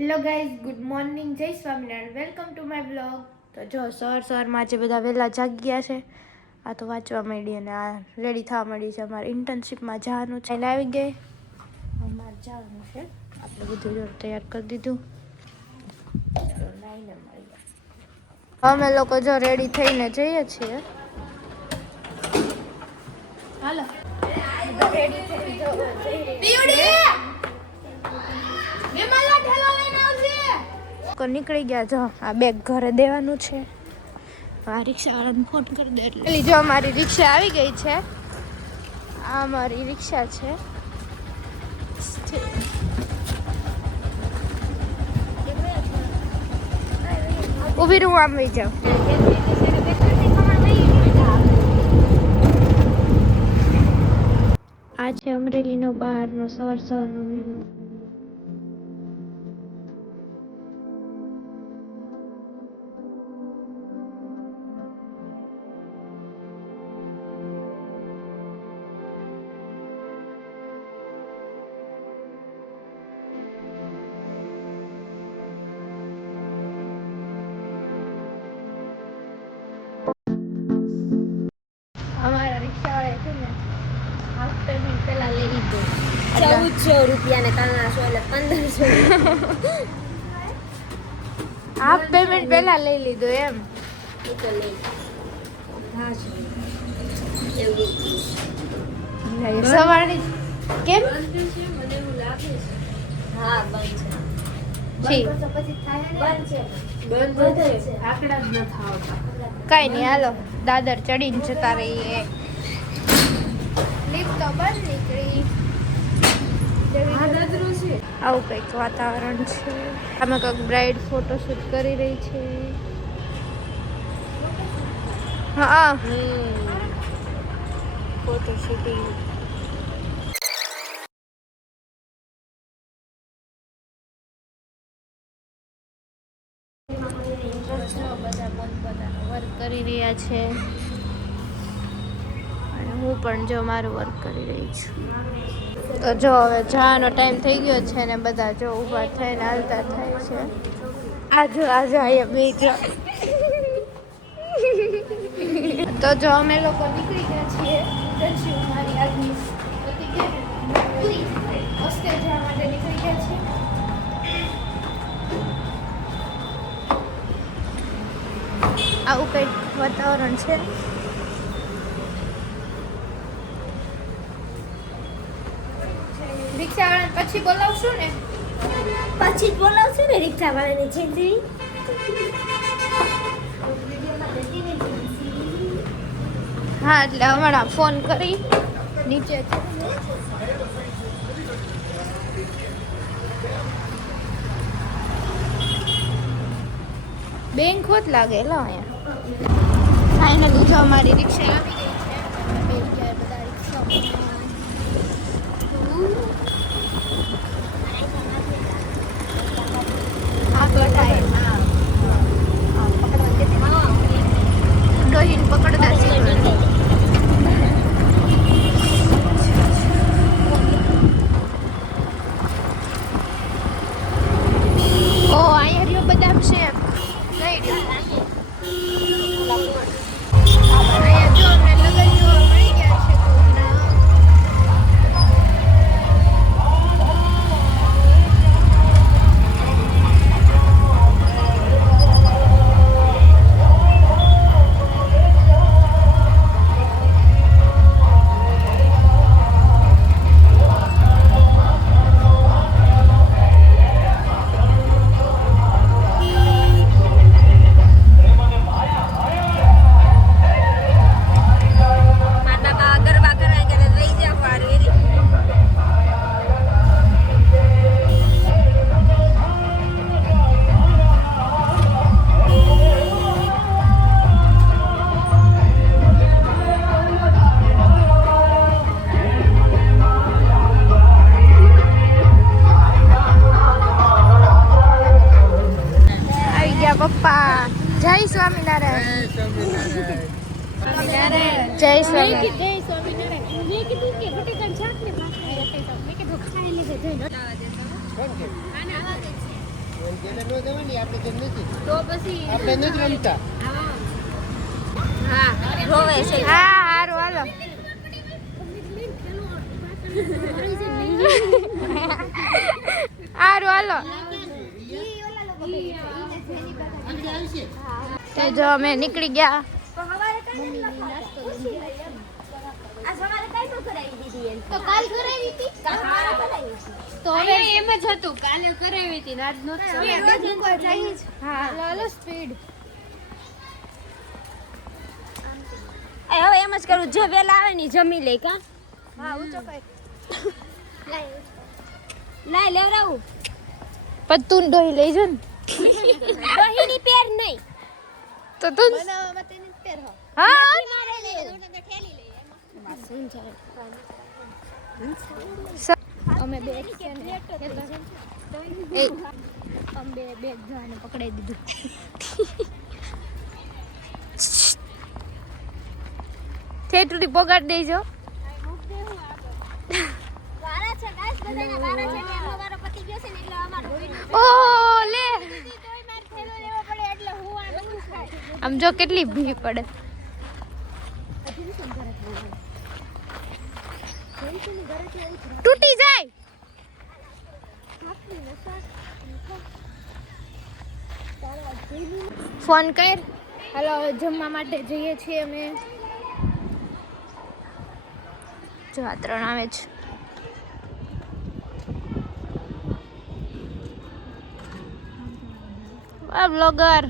Hello guys, good morning, જય Swaminarayan, welcome to my blog. તો જો સવારમાં આજે બધા વહેલા જાગી ગયા છે. આ તો વાંચવા માંડી અને આ રેડી થવા માંડી છે. અમારે ઇન્ટર્નશીપમાં જવાનું છે. આવી ગઈ, અમારે જવાનું છે. આપણે બધું જો તૈયાર કરી દીધું. અમે લોકો જો રેડી થઈને જઈએ છીએ. હાલો રેડી થઈ નીકળી ગયા. જો આ બેગ ઘરે દેવાનું છે. આ રિક્ષાવાળાને ફોન કરી દે એટલે જો અમારી રિક્ષા આવી ગઈ છે. આ અમારી રિક્ષા છે. ઊભી રહું, આમ વહી જાઉં. આ છે અમરેલીનો બહારનો સવારનો વ્યૂ. અમારા રિક્ષાવાળાએ છે ને હાફ પેમેન્ટ પહેલા લઈ લીધું. 1400 રૂપિયા ને 1300 એટલે 1500. હાફ પેમેન્ટ પહેલા લઈ લીધું એમ. એ તો લઈ હા છે એવું સવારની કેમ બંધ છે મને એવું લાગે છે. હા બંધ છે. ઠીક, બંધ તો પછી થાય ને. બંધ છે આકડા જ ન થાવતા. કઈ નહીં, હાલો દાદર ચડીને જતા રહીએ. લીફ તો બંધ નીકળી. આ દાદરો છે. આવું કંઈક વાતાવરણ છે. અમે કંઈક બ્રાઇડ ફોટોશૂટ કરી રહી છે. હા ફોટો શૂટિંગ. બધા પોતપોતાનું વર્ક કરી રહ્યા છે અને હું પણ જો મારું વર્ક કરી રહી છું. તો જો હવે જવાનો ટાઈમ થઈ ગયો છે ને બધા જો ઊભા થઈને હાલતા થાય છે. આજે અહીંયા બે તો જો અમે લોકો નીકળી ગયા છીએ. ઇન્ટર્નશીપ મારી આજની પતી ગઈ પૂરી હોસ્ટેલ જવા માટે નીકળી ગયા છીએ. આવું કંઈક વાતાવરણ છે. રિક્ષાવાળાને પછી બોલાવશું ને? પછી જ બોલાવશું ને રિક્ષાવાળાની છેતરી. હા, એટલે હમણાં ફોન કરી નીચે બેંક હોત લાગે લો અહીંયા. ફાઇનલી જો અમારી રિક્ષા આવી ગઈ છે. બે ગયા બધા રિક્ષામાં. આ બધાય ગહીન પકડતા શીખવા. ઓ અહીંયા રહ્યો બદામ શેક. અહીંયા જો અમને લગન જોવા મળી ગયા છે. પપ્પા જય સ્વામિનારાયણ. જય સ્વામિનારાયણ. તો પછી આપણે નથી રમતા. હા રોવે છે. હા હારું હાલો હારું હાલો તો જો અમે નીકળી ગયા તો હવે એમ જ હતું કાલે કરાવી હતી આજ નો હા હાલો સ્પીડ હવે એમ જ કરું જે વેલા આવે ને ઈ જમી લે કા હા ઊંચો કઈ લાય લેવરાવું પણ તું ડોહી લઈ જો ને બહીની પેર નહીં તો તું હા અમે બે અમે બે જણાને પકડાઈ દીધું થેટુડી પગાડ દેજો વારા છે ગાઈસ બધાના વારા છે ને એમનો વારો પતી ગયો છે ને એટલે અમારો ઓ લે તોય માર થેલો લેવો પડે એટલે હું આ બધું ખાય આમ જો કેટલી ભી પડે તૂટી જાય ફોન કર હાલો હવે જમવા માટે જઈએ છીએ અમે જો આ 3 આવે છે આ બ્લોગર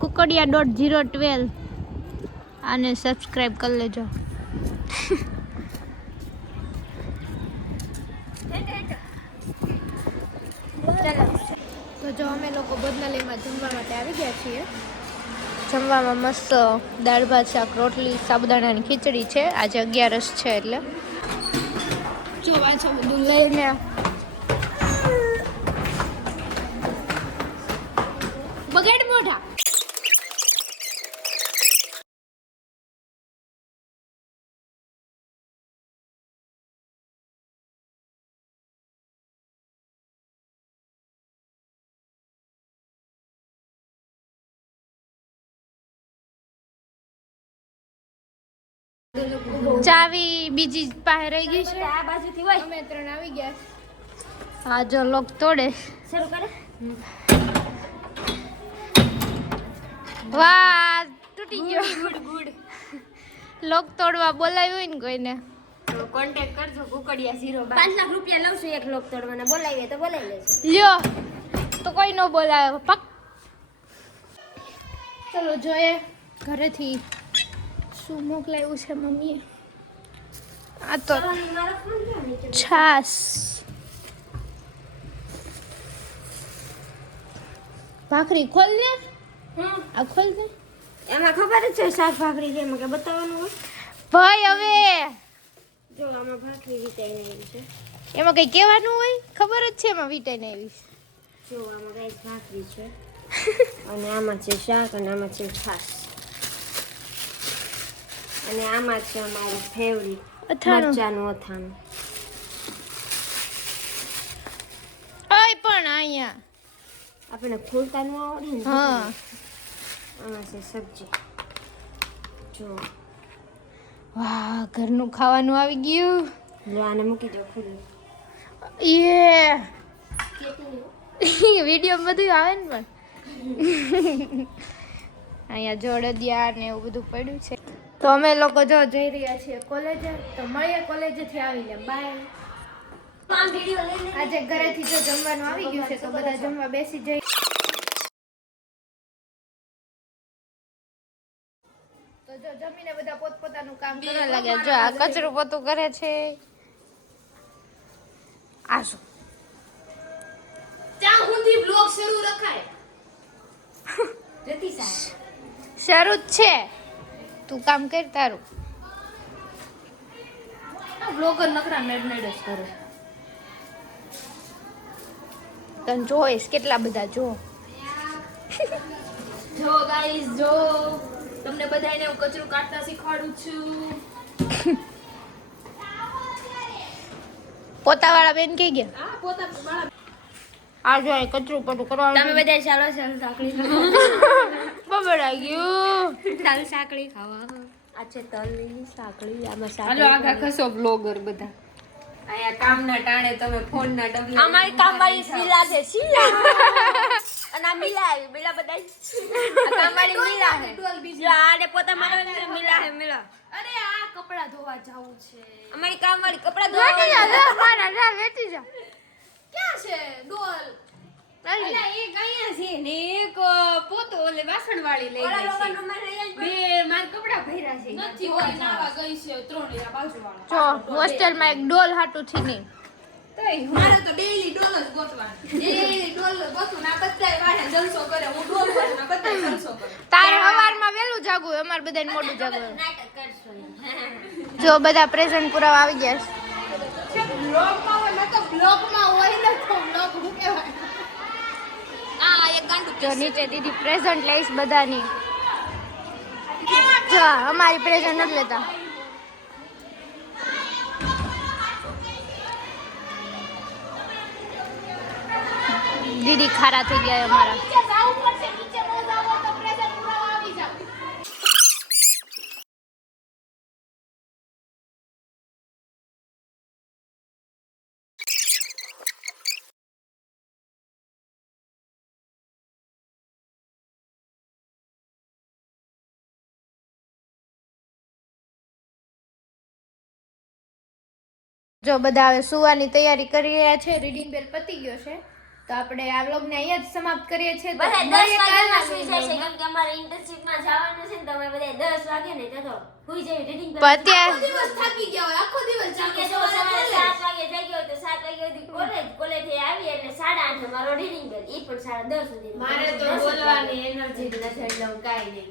કુકડિયા.012 આને સબસ્ક્રાઇબ કરી લેજો તો જો અમે લોકો ભોજનાલયમાં જમવા માટે આવી ગયા છીએ જમવામાં મસ્ત દાળ ભાત શાક રોટલી સાબુદાણાની ખીચડી છે આજે 11 છે એટલે જોવા છે બધું લઈને બગાડ મોઢા ચાવી બીજી પાસે રહી ગઈ છે આ બાજુથી હોય અમે 3 આવી ગયા હા જો લોક તોડે શરૂ કરે વાહ તૂટી ગયો ગુડ લોક તોડવા બોલાવ્યું હોય ને કોઈને તો કોન્ટેક્ટ કરજો કુકડિયા 05 5 લાખ રૂપિયા લઉં છું એક લોક તોડવાના બોલાવીએ તો બોલાવી લેજો લ્યો તો કોઈ ન બોલાવે પક ચલો જોઈએ ઘરેથી શું મોકલાવ્યું છે મમ્મીએ આ તો છાસ ભાખરી ખોલ ને આ ખોલ ને એમાં ખબર જ છે શાક ભાખરી છે એમાં કે બતાવવાનું હોય ભાઈ હવે જો આમાં ભાખરી વિતાઈને આવી છે એમાં કઈ કહેવાનું હોય ખબર જ છે એમાં વિટાઈને આવી જો આમાં ગાઈસ ભાખરી છે અને આમાં છે શાક અને આમાં છે છાશ અને આમાં છે અમારું ફેવરિટ અથાણું. મરચાનું અથાણું ઓય પણ અહીંયા આપણે ખોલતા ન આવડે ને હા આમાં છે સબ્જી જો વાહ ઘરનું ખાવાનું આવી ગયું લો આને મૂકી દો ખુલ્લું યે વિડીયો બધું આવે ને પણ અહીંયા જોડદિયા ને એવું બધું પડ્યું છે તો અમે લોકો જો જઈ રહ્યા છીએ કોલેજે તો મળીએ કોલેજેથી આવીને બાય આજે ઘરેથી જો જમવાનું આવી ગયું છે તો બધા જમવા બેસી જઈ તો જો જમીને બધા પોતપોતાનું કામ કરવા લાગ્યા જો આ કચરું પોતું કરે છે આ શું ત્યાં સુધી બ્લોગ શરૂ રખાય જતી સાહેબ શરૂ જ છે તું કામ કર તારું બ્લોગર નકરા મેડમેડ જ કરે તને જોઈશ કેટલા બધા જો જો ગાઈસ જો તમને બધાને હું કચરું કાઢતા શીખવાડું છું પોતાવાળા બેન કઈ ગયા આ પોતા આ જો આ કચરું પડું તમે કરવાનું બધા ચાલો ચાલો સાંકળી બબડાઈ ગયું તલ સાંકળી ખાવા આ છે તલની સાંકળી આમાં હાલો આગા ખસો બ્લોગર બધા આયા કામના ટાણે તમે ફોન ના ડબલા અમારી કામવાળી શીલા છે શીલા અને આ મિલા આવી મિલા બધાય આ કામવાળી મિલા છે આને પોતા મારવા છે મિલા છે મિલા અરે આ કપડા ધોવા જાવું છે અમારી કામવાળી કપડા ધોવા મારા જા વેચી જા ક્યાં છે ડોલ નહીં. અલા એક અહીંયા છે ને એક પોતો ઓલે વાસણ વાળી લઈ ગઈ છે બે માર કપડા ભર્યા છે નથી હોય નાવા ગઈ છે ત્રણ એના બાજુવાળા જો હોસ્ટેલમાં એક ડોલ હાટું થી નહીં મારે તો ડેઈલી ડોલ જ ગોતવાની ડેઈલી ડોલ ગોતું ના બધાય વાળે જલસો કરે હું ડોલ ગોતું ના બધાય જલસો કરે તારે સવારમાં વહેલું જાગવું હોય, અમારે બધાને મોડું જાગવું હોય. નાટક કરશો જો બધા પ્રેઝન્ટ પુરાવા આવી ગયા છે બ્લોગમાં હોય ને તો બ્લોગમાં હોય ને તો બ્લોગ હું કહેવાય આ એક ગાંડું જો નીચે દીદી પ્રેઝન્ટ લઈશ બધાની જો અમારી પ્રેઝન્ટ નથી લેતા દીદી ખારા થઈ ગયા અમારા જો બધા હવે સુવાની તૈયારી કરી રહ્યા છે. રીડિંગ બેલ પતી ગયો છે તો આપણે આ વ્લોગને અહીંયા જ સમાપ્ત કરીએ છીએ. તો બધા 10 મળીએ કાલના વાગ્યામાં સુઈ જાય છે કેમ કે અમારે ઇન્ટર્નશિપમાં જવાનું છે ને તો અમે બધા 10 વાગે ને તો સુઈ જઈએ રીડિંગ પણ અત્યારે દિવસ થાકી ગયા હોય આખો દિવસ કે જો સવારે 7 વાગે જાગ્યો હોય તો 7 વાગે સુધી કોલેજ થી આવી એટલે 8:30 અમારો રીડિંગ બેલ ઈ પણ 10:30 સુધી મારે તો બોલવાની એનર્જી જ નથી એટલે હું કાઈ નહીં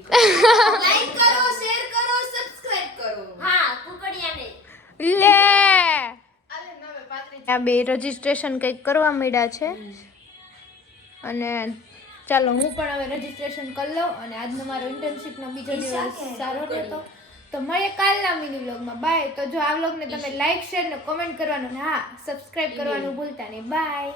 લાઈક કરો શેર કરો સબસ્ક્રાઇબ કરો હા કુકડિયાને લે આલે નવે પાત્રી આ બે રજીસ્ટ્રેશન કંઈક કરવા માંડ્યા છે અને ચાલો હું પણ હવે રજીસ્ટ્રેશન કરી લઉં અને આજનો મારો ઇન્ટર્નશિપનો બીજો દિવસ સારો રહેતો. તો મળીએ કાલના મિની વ્લોગમાં. બાય. તો જો આ વ્લોગને તમે લાઈક શેર ને કોમેન્ટ કરવાનું ને હા સબસ્ક્રાઇબ કરવાનું ભૂલતા નહીં. બાય.